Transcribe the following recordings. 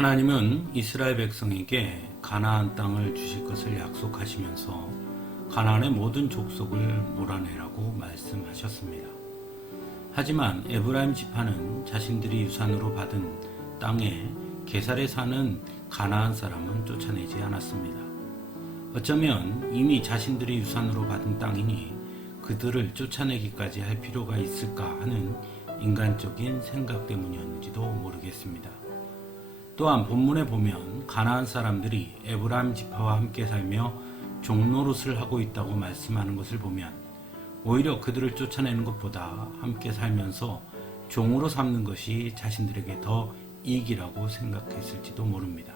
하나님은 이스라엘 백성에게 가나안 땅을 주실 것을 약속하시면서 가나안의 모든 족속을 몰아내라고 말씀하셨습니다. 하지만 에브라임 지파는 자신들이 유산으로 받은 땅에 게살에 사는 가나안 사람은 쫓아내지 않았습니다. 어쩌면 이미 자신들이 유산으로 받은 땅이니 그들을 쫓아내기까지 할 필요가 있을까 하는 인간적인 생각 때문이었는지도 모르겠습니다. 또한 본문에 보면 가나안 사람들이 에브라임 지파와 함께 살며 종노릇을 하고 있다고 말씀하는 것을 보면 오히려 그들을 쫓아내는 것보다 함께 살면서 종으로 삼는 것이 자신들에게 더 이익이라고 생각했을지도 모릅니다.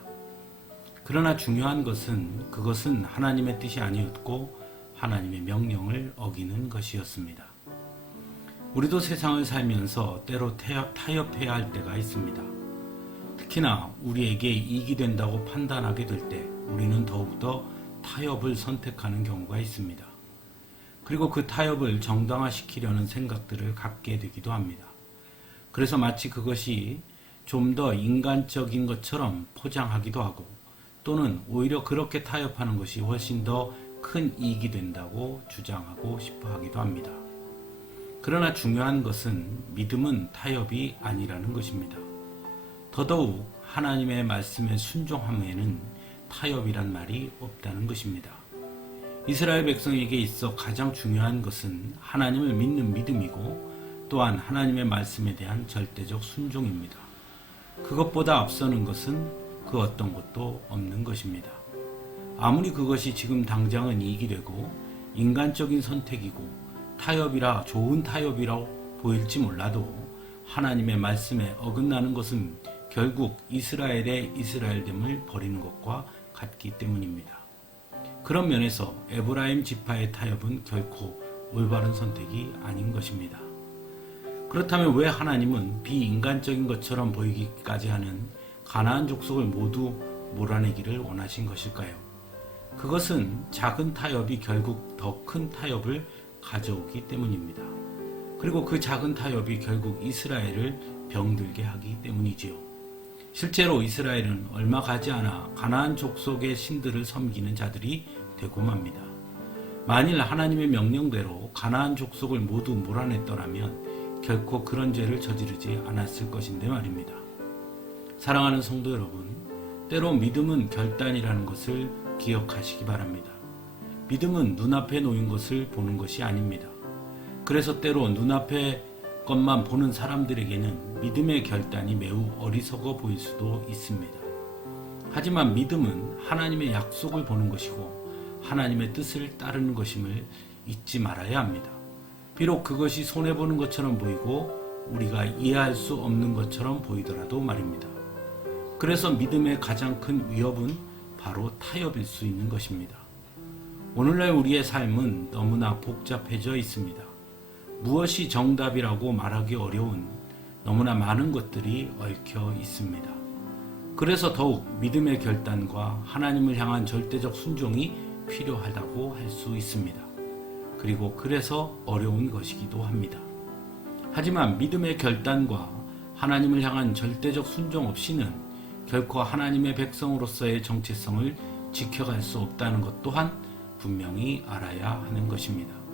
그러나 중요한 것은 그것은 하나님의 뜻이 아니었고 하나님의 명령을 어기는 것이었습니다. 우리도 세상을 살면서 때로 타협해야 할 때가 있습니다. 특히나 우리에게 이익이 된다고 판단하게 될 때 우리는 더욱더 타협을 선택하는 경우가 있습니다. 그리고 그 타협을 정당화시키려는 생각들을 갖게 되기도 합니다. 그래서 마치 그것이 좀 더 인간적인 것처럼 포장하기도 하고 또는 오히려 그렇게 타협하는 것이 훨씬 더 큰 이익이 된다고 주장하고 싶어 하기도 합니다. 그러나 중요한 것은 믿음은 타협이 아니라는 것입니다. 더더욱 하나님의 말씀에 순종함에는 타협이란 말이 없다는 것입니다. 이스라엘 백성에게 있어 가장 중요한 것은 하나님을 믿는 믿음이고 또한 하나님의 말씀에 대한 절대적 순종입니다. 그것보다 앞서는 것은 그 어떤 것도 없는 것입니다. 아무리 그것이 지금 당장은 이익이 되고 인간적인 선택이고 타협이라 좋은 타협이라고 보일지 몰라도 하나님의 말씀에 어긋나는 것은 결국 이스라엘의 이스라엘됨을 버리는 것과 같기 때문입니다. 그런 면에서 에브라임 지파의 타협은 결코 올바른 선택이 아닌 것입니다. 그렇다면 왜 하나님은 비인간적인 것처럼 보이기까지 하는 가나안 족속을 모두 몰아내기를 원하신 것일까요? 그것은 작은 타협이 결국 더 큰 타협을 가져오기 때문입니다. 그리고 그 작은 타협이 결국 이스라엘을 병들게 하기 때문이지요. 실제로 이스라엘은 얼마 가지 않아 가나안 족속의 신들을 섬기는 자들이 되고 맙니다. 만일 하나님의 명령대로 가나안 족속을 모두 몰아냈더라면 결코 그런 죄를 저지르지 않았을 것인데 말입니다. 사랑하는 성도 여러분, 때로 믿음은 결단이라는 것을 기억하시기 바랍니다. 믿음은 눈앞에 놓인 것을 보는 것이 아닙니다. 그래서 때로 눈앞에 것만 보는 사람들에게는 믿음의 결단이 매우 어리석어 보일 수도 있습니다. 하지만 믿음은 하나님의 약속을 보는 것이고 하나님의 뜻을 따르는 것임을 잊지 말아야 합니다. 비록 그것이 손해보는 것처럼 보이고 우리가 이해할 수 없는 것처럼 보이더라도 말입니다. 그래서 믿음의 가장 큰 위협은 바로 타협일 수 있는 것입니다. 오늘날 우리의 삶은 너무나 복잡해져 있습니다. 무엇이 정답이라고 말하기 어려운 너무나 많은 것들이 얽혀 있습니다. 그래서 더욱 믿음의 결단과 하나님을 향한 절대적 순종이 필요하다고 할 수 있습니다. 그리고 그래서 어려운 것이기도 합니다. 하지만 믿음의 결단과 하나님을 향한 절대적 순종 없이는 결코 하나님의 백성으로서의 정체성을 지켜갈 수 없다는 것 또한 분명히 알아야 하는 것입니다.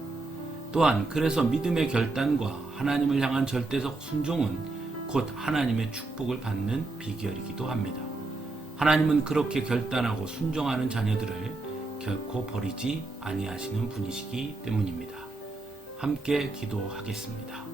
또한 그래서 믿음의 결단과 하나님을 향한 절대적 순종은 곧 하나님의 축복을 받는 비결이기도 합니다. 하나님은 그렇게 결단하고 순종하는 자녀들을 결코 버리지 아니하시는 분이시기 때문입니다. 함께 기도하겠습니다.